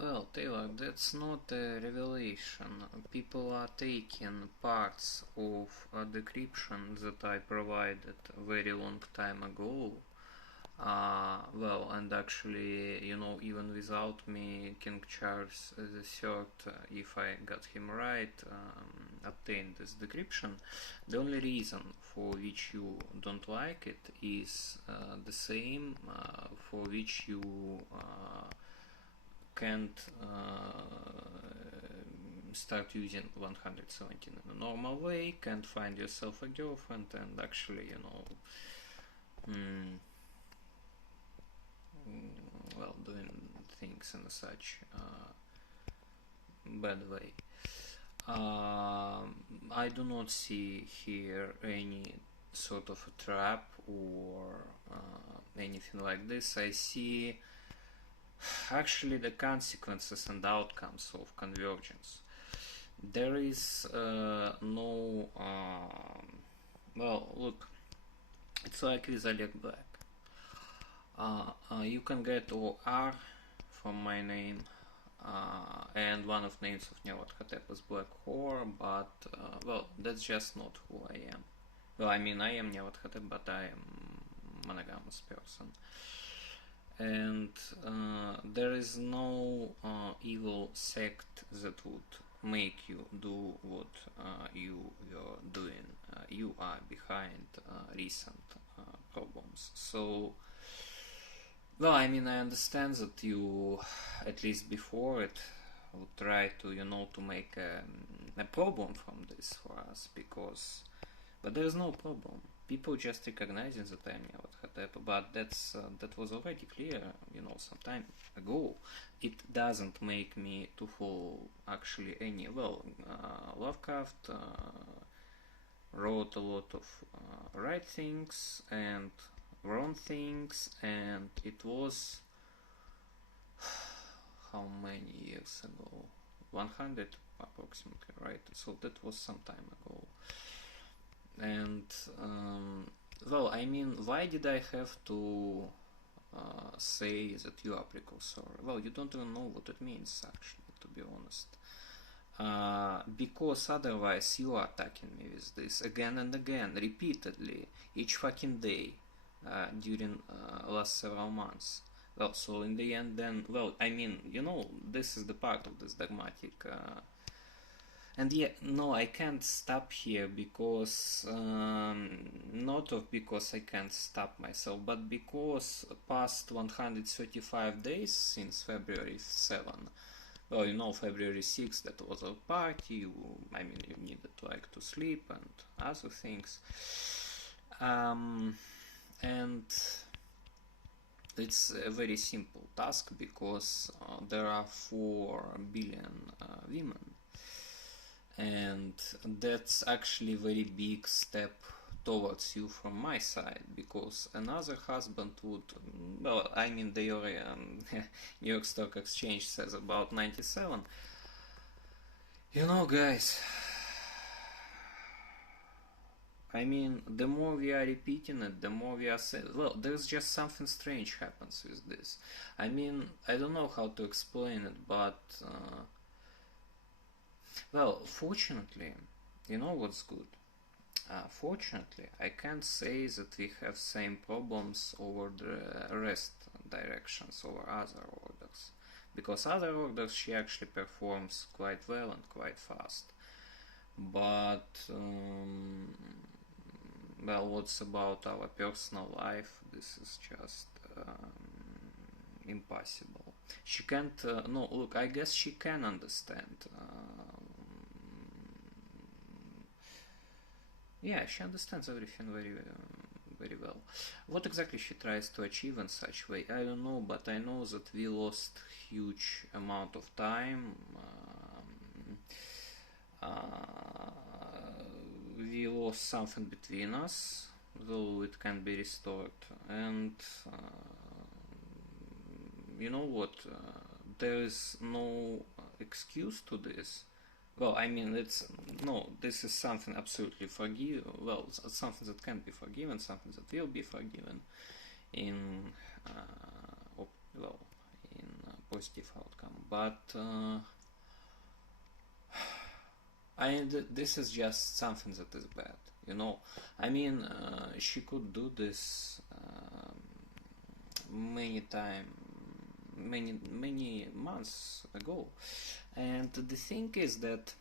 Well, Taylor, that's not a revelation. People are taking parts of a decryption that I provided a very long time ago. Well, and actually, even without me, King Charles III, if I got him right, obtained this decryption. The only reason for which you don't like it is the same for which you can't start using 117 in a normal way, can't find yourself a girlfriend, and actually, mm, well, doing things in such bad way. I do not see here any sort of a trap or anything like this. I see actually the consequences and outcomes of convergence. There is no well, look, it's like with Oleg Black. You can get OR from my name, and one of names of Nevathatep is Black Whore, but well, that's just not who I am. Well, I mean, I am Nevathatep, but I am monogamous person. And there is no evil sect that would make you do what you were doing. You are behind recent problems. So, well, I mean, I understand that you, at least before it, would try to, to make a problem from this for us, because, but there is no problem. People just recognizing that I'm Nevathatep, but that was already clear, some time ago. It doesn't make me to follow actually any. Well, Lovecraft wrote a lot of right things and wrong things, and it was how many years ago? 100 approximately, right? So that was some time ago. And well, I mean, why did I have to say that you are precursor? Well, you don't even know what it means, actually, to be honest. Because otherwise you are attacking me with this again and again, repeatedly, each fucking day during last several months. Well, so in the end, then, well, I mean, this is the part of this dogmatic. And yeah, no, I can't stop here because not because I can't stop myself, but because past 135 days since February 7. Well, February 6th, that was a party. I mean, you needed to sleep and other things. And it's a very simple task because there are 4 billion women, and that's actually a very big step towards you from my side, because another husband would, well, I mean, the New York Stock Exchange says about 97. Guys, I mean, the more we are repeating it, the more we are saying, well, there's just something strange happens with this. I mean, I don't know how to explain it, but well, fortunately, you know what's good? Fortunately, I can't say that we have same problems over the rest directions, over other orders, because other orders she actually performs quite well and quite fast. But well, what's about our personal life? This is just impossible. She can't. No, look, I guess she can understand. Yeah, she understands everything very well. What exactly she tries to achieve in such way, I don't know, but I know that we lost huge amount of time. We lost something between us, though it can be restored. And you know what? There is no excuse to this. Well, I mean, this is something absolutely well, something that can be forgiven, something that will be forgiven in, well, in positive outcome, but this is just something that is bad, you know. I mean, she could do this many months ago, and the thing is that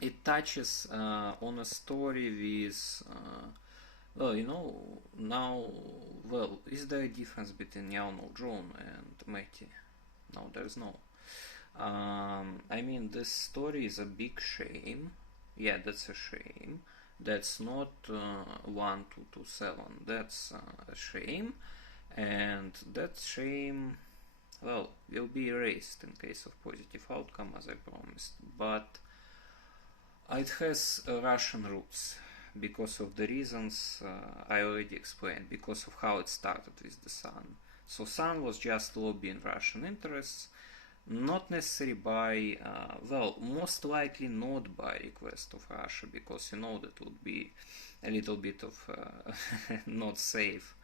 it touches on a story with well, you know, now, well, is there a difference between Yauno Drone and Matty? No, there's no. I mean, this story is a big shame. Yeah, that's a shame. That's not 1227. That's a shame, and that shame, well, will be erased in case of positive outcome, as I promised. But it has Russian roots because of the reasons I already explained, because of how it started with the Sun. So Sun was just lobbying Russian interests, not necessarily by, well, most likely not by request of Russia, because you know that would be a little bit of not safe.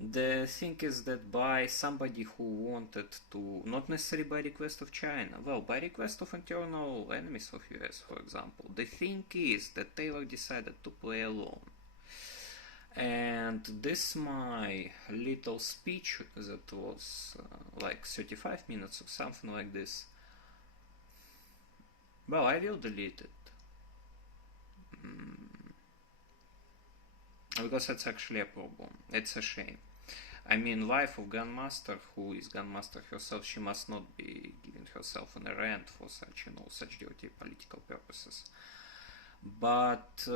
The thing is that by somebody who wanted to, not necessarily by request of China, well, by request of internal enemies of US, for example. The thing is that Taylor decided to play alone. And this my little speech that was like 35 minutes or something like this. Well, I will delete it. Because it's actually a problem. It's a shame. I mean, wife of Gunmaster, who is Gunmaster herself, she must not be giving herself on a rant for such, you know, such dirty political purposes. But,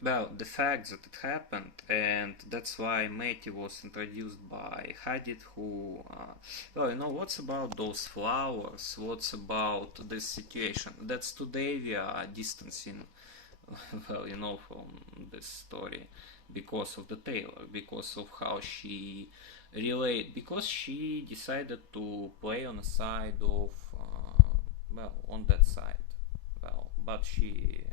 well, the fact that it happened, and that's why Matty was introduced by Hadid, who, well, you know, what's about those flowers? What's about this situation? That's today we are distancing, well, you know, from this story because of the Taylor, because of how she relayed, because she decided to play on the side of, well, on that side, well, but she,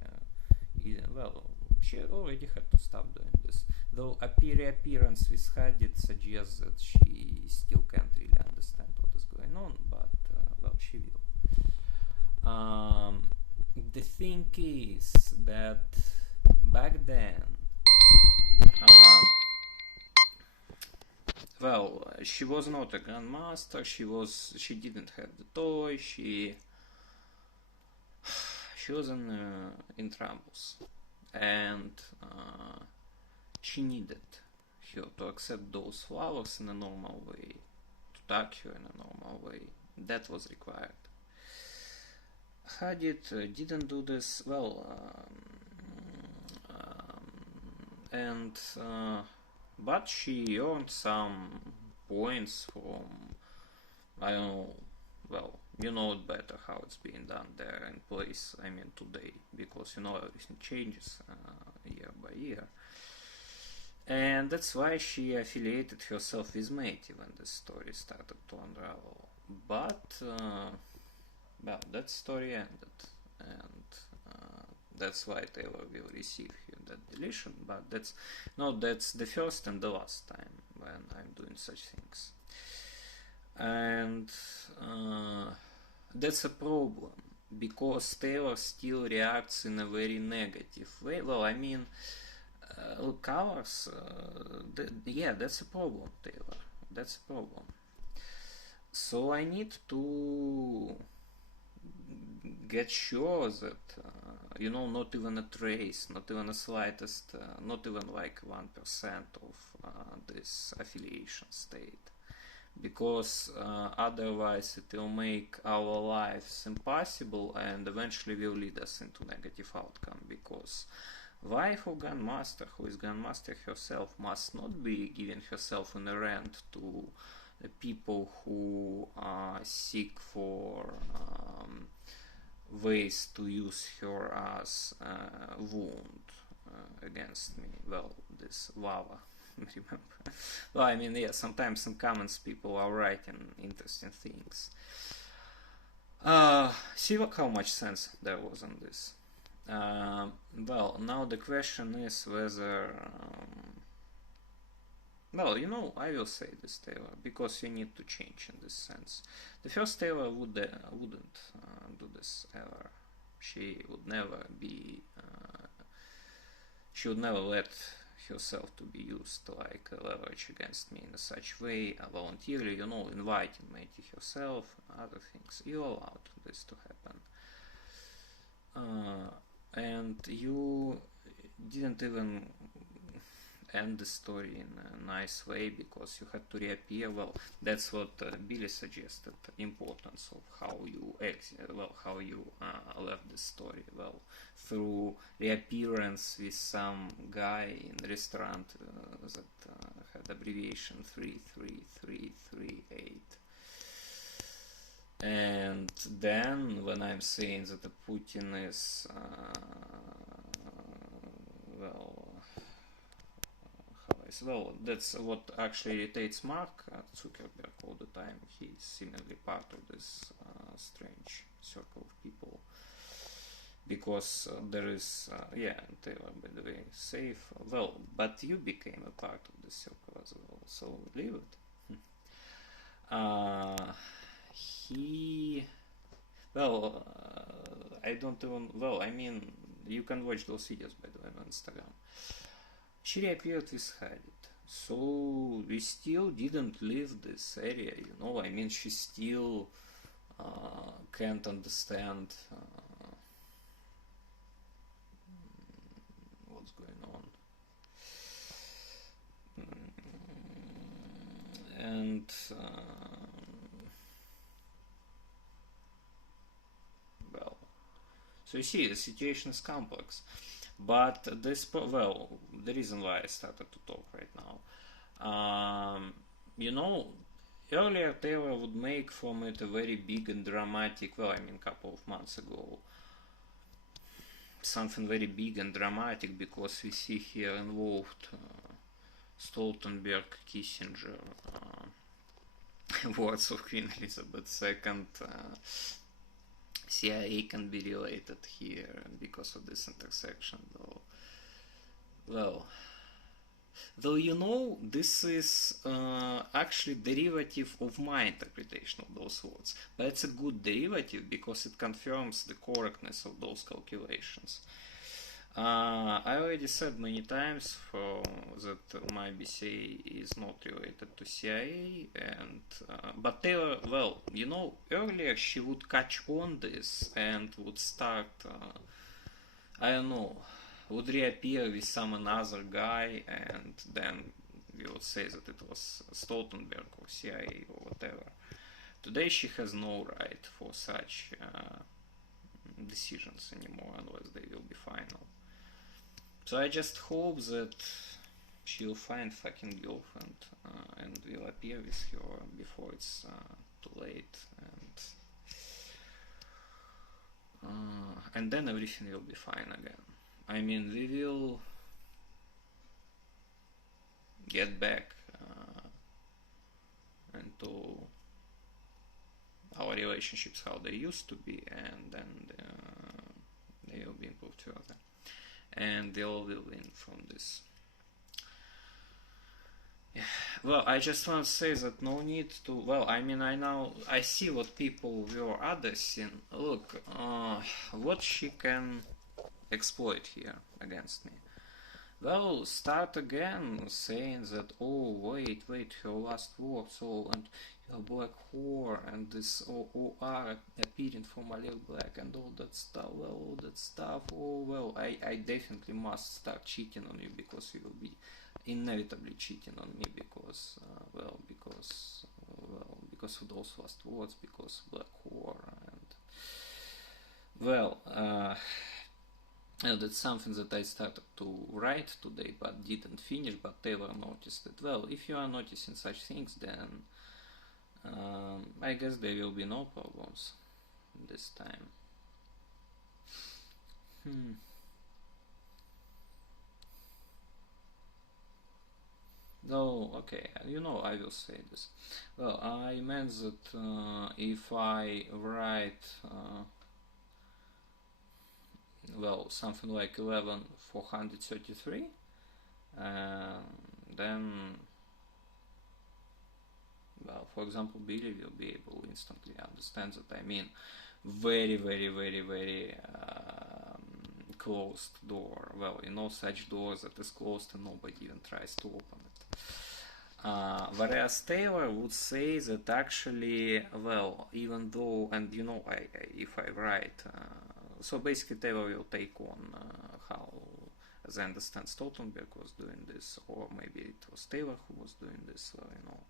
well, she already had to stop doing this. Though a reappearance with Hadid suggests that she still can't really understand what is going on, but, well, she will. The thing is that back then, well, she was not a grandmaster. She didn't have the toy. She was in troubles, and she needed her to accept those flowers in a normal way, to touch her in a normal way. That was required. Hadid didn't do this well, and but she earned some points from, I don't know, well, you know it better how it's being done there in place, I mean today, because you know everything changes year by year. And that's why she affiliated herself with Matty when the story started to unravel. But, well, that story ended, and that's why Taylor will receive that deletion, but that's the first and the last time when I'm doing such things. And that's a problem, because Taylor still reacts in a very negative way. Well, I mean, colors, yeah, that's a problem, Taylor. That's a problem. So I need to get sure that, you know, not even a trace, not even a slightest, not even like 1% of this affiliation state. Because otherwise it will make our lives impossible and eventually will lead us into negative outcome, because wife of Grandmaster, who is Grandmaster herself, must not be giving herself in a rant to people who seek for ways to use her as a wound against me. Well, this lava, remember? Well, I mean, yeah, sometimes in comments people are writing interesting things. See how much sense there was in this. Well, now the question is whether, Well, I will say this, Taylor, because you need to change in this sense. The first Taylor wouldn't do this ever. She would never be. She would never let herself to be used like a leverage against me in such way, voluntarily, inviting me to herself, other things. You allowed this to happen. And you didn't even end the story in a nice way because you had to reappear. Well, that's what Billy suggested. Importance of how you how you left the story. Well, through reappearance with some guy in the restaurant that had abbreviation 33338. And then when I'm saying that the Putin is well, that's what actually irritates Mark Zuckerberg all the time. He's seemingly part of this strange circle of people. Because there is, Taylor, by the way, safe. Well, but you became a part of this circle as well, so leave it. I don't even, I mean, you can watch those videos, by the way, on Instagram. She reappeared with Hadid. So we still didn't leave this area, I mean, she still can't understand what's going on. And so you see, the situation is complex. But this, the reason why I started to talk right now, earlier Taylor would make from it a very big and dramatic, a couple of months ago, something very big and dramatic, because we see here involved Stoltenberg, Kissinger, words of Queen Elizabeth II, CIA can be related here because of this intersection, though. Though this is actually derivative of my interpretation of those words, but it's a good derivative because it confirms the correctness of those calculations. I already said many times that my BCA is not related to CIA, and but Taylor, earlier she would catch on this and would start, I don't know, would reappear with some another guy, and then we would say that it was Stoltenberg or CIA or whatever. Today she has no right for such decisions anymore unless they will be final. So I just hope that she'll find fucking girlfriend and will appear with her before it's too late, and then everything will be fine again. I mean, we will get back into our relationships how they used to be, and then they will be improved further. And they all will win from this. Yeah. Well, I just want to say that no need to. I see what people were others in. Look, what she can exploit here against me. Well, start again saying that, oh, wait, her last words, and a black whore, and this OR appearing from Oleg Black, and all that stuff, I definitely must start cheating on you, because you will be inevitably cheating on me, because of those last words, because black whore, and that's something that I started to write today, but didn't finish, but Taylor noticed it. Well, if you are noticing such things, then I guess there will be no problems this time. No, okay, I will say this. Well, I meant that if I write something like 11433, then well, for example, Billy will be able to instantly understand that I mean very, very, very, very closed door. Well, you know, such doors that is closed and nobody even tries to open it. Whereas Taylor would say that actually, well, even though, and you know, if I write, so basically Taylor will take on how, as I understand, Stoltenberg was doing this, or maybe it was Taylor who was doing this, you know.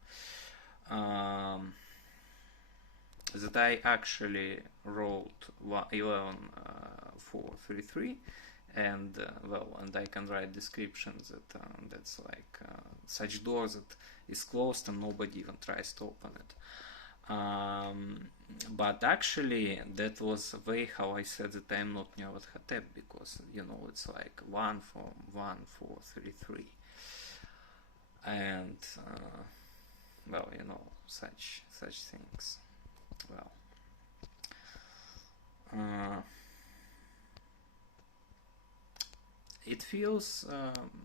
That I actually wrote 11.4.3.3, and well, and I can write descriptions that that's like such door that is closed and nobody even tries to open it. But actually, that was the way how I said that I'm not Nyawat Hotep, because you know it's like 1.4.3.3, and well, you know, such things. Well, it feels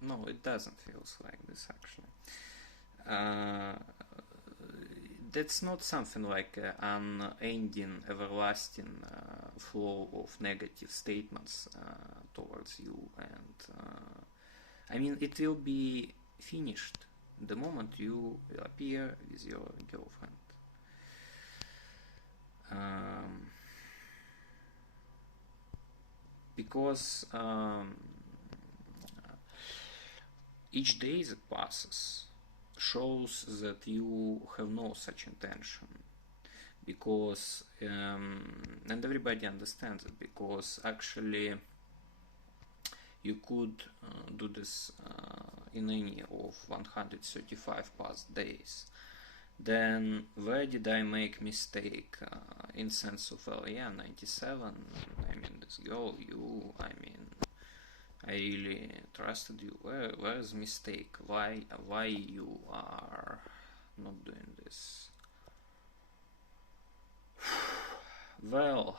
no, it doesn't feel like this actually. That's not something like an unending, everlasting flow of negative statements towards you, and I mean, it will be finished the moment you appear with your girlfriend. Because each day that passes shows that you have no such intention, because and everybody understands it, because actually you could do this in any of 135 past days. Then where did I make mistake in sense of, well, yeah, 97, I mean, this girl, you, I mean, I really trusted you. Where's mistake? Why you are not doing this? Well,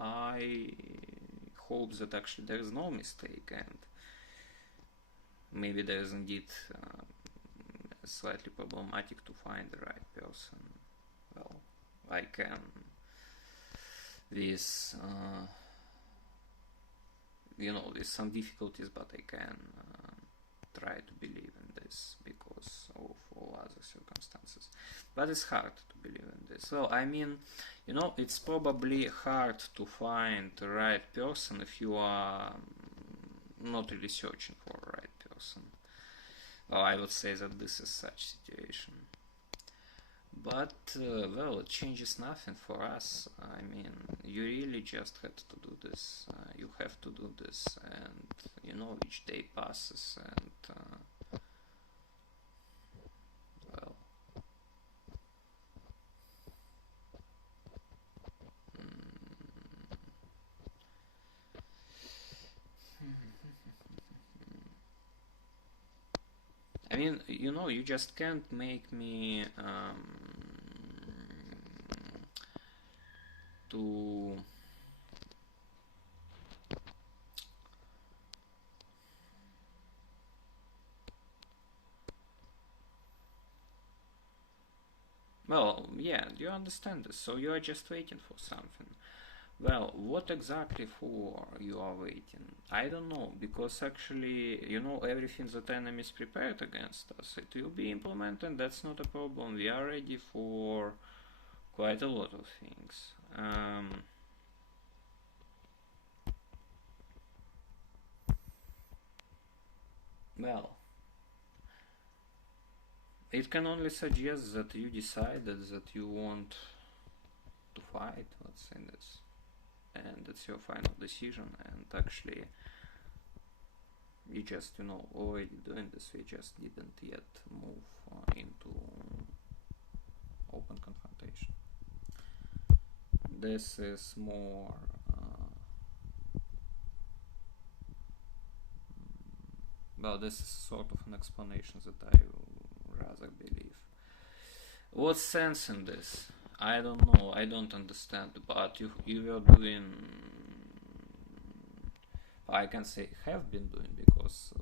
I hope that actually there is no mistake, and maybe there is indeed slightly problematic to find the right person. Well, I can with you know, with some difficulties, but I can try to believe in this because of all other circumstances. But it's hard to believe in this. Well, I mean, you know, it's probably hard to find the right person if you are not really searching for the right person. Well, I would say that this is such situation. But, well, it changes nothing for us. I mean, you really just have to do this. You have to do this, and, you know, each day passes, and, well, I mean, you know, you just can't make me to well, yeah, you understand this, so you are just waiting for something. Well, what exactly for you are waiting? I don't know, because actually, you know, everything that enemy is prepared against us, it will be implemented, that's not a problem. We are ready for quite a lot of things. Well, it can only suggest that you decided that you want to fight, let's say this, and it's your final decision, and actually you just, you know, already doing this, we just didn't yet move into open confrontation. This is more well, this is sort of an explanation that I rather believe. What's sense in this? I don't know, I don't understand, but you were doing, I can say have been doing, because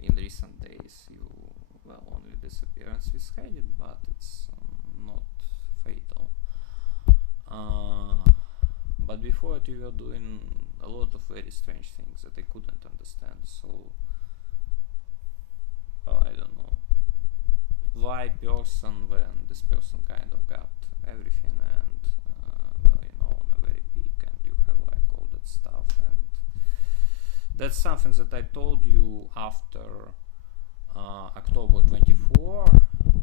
in recent days you well, only disappearance with Reddit, but it's not fatal. But before it, you were doing a lot of very strange things that I couldn't understand. So, well, I don't know why person when this person kind of got everything and well, you know, on a very big, and you have like all that stuff, and that's something that I told you after October 24.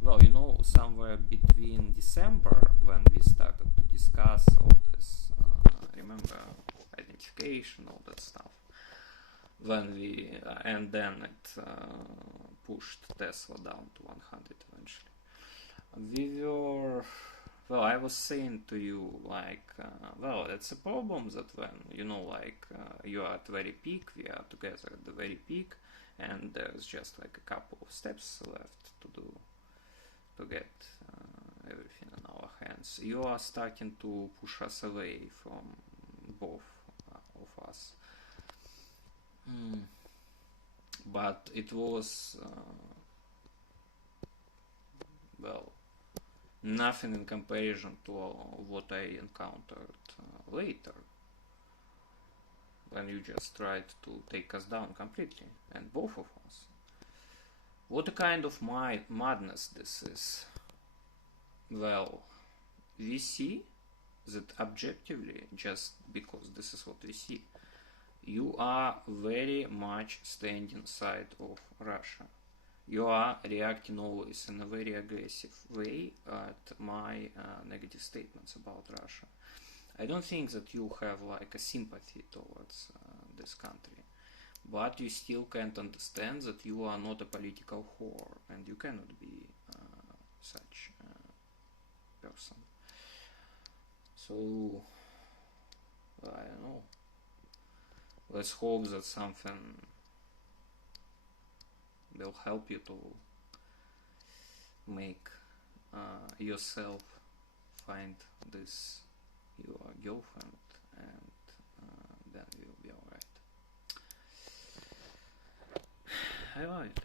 Well, you know, somewhere between December when we started to discuss all this, remember, identification, all that stuff. When we and then it pushed Tesla down to 100 eventually. We were, well, I was saying to you like, well, it's a problem that when, you know, like you are at very peak, we are together at the very peak, and there's just like a couple of steps left to do to get everything in our hands. You are starting to push us away from both of us. But it was well, nothing in comparison to what I encountered later, when you just tried to take us down completely, and both of us. What a kind of madness this is. Well, we see that objectively, just because this is what we see, you are very much standing side of Russia. You are reacting always in a very aggressive way at my negative statements about Russia. I don't think that you have like a sympathy towards this country, but you still can't understand that you are not a political whore, and you cannot be such a person. So, I don't know. Let's hope that something will help you to make yourself find this your girlfriend, and then you'll be alright. I love it,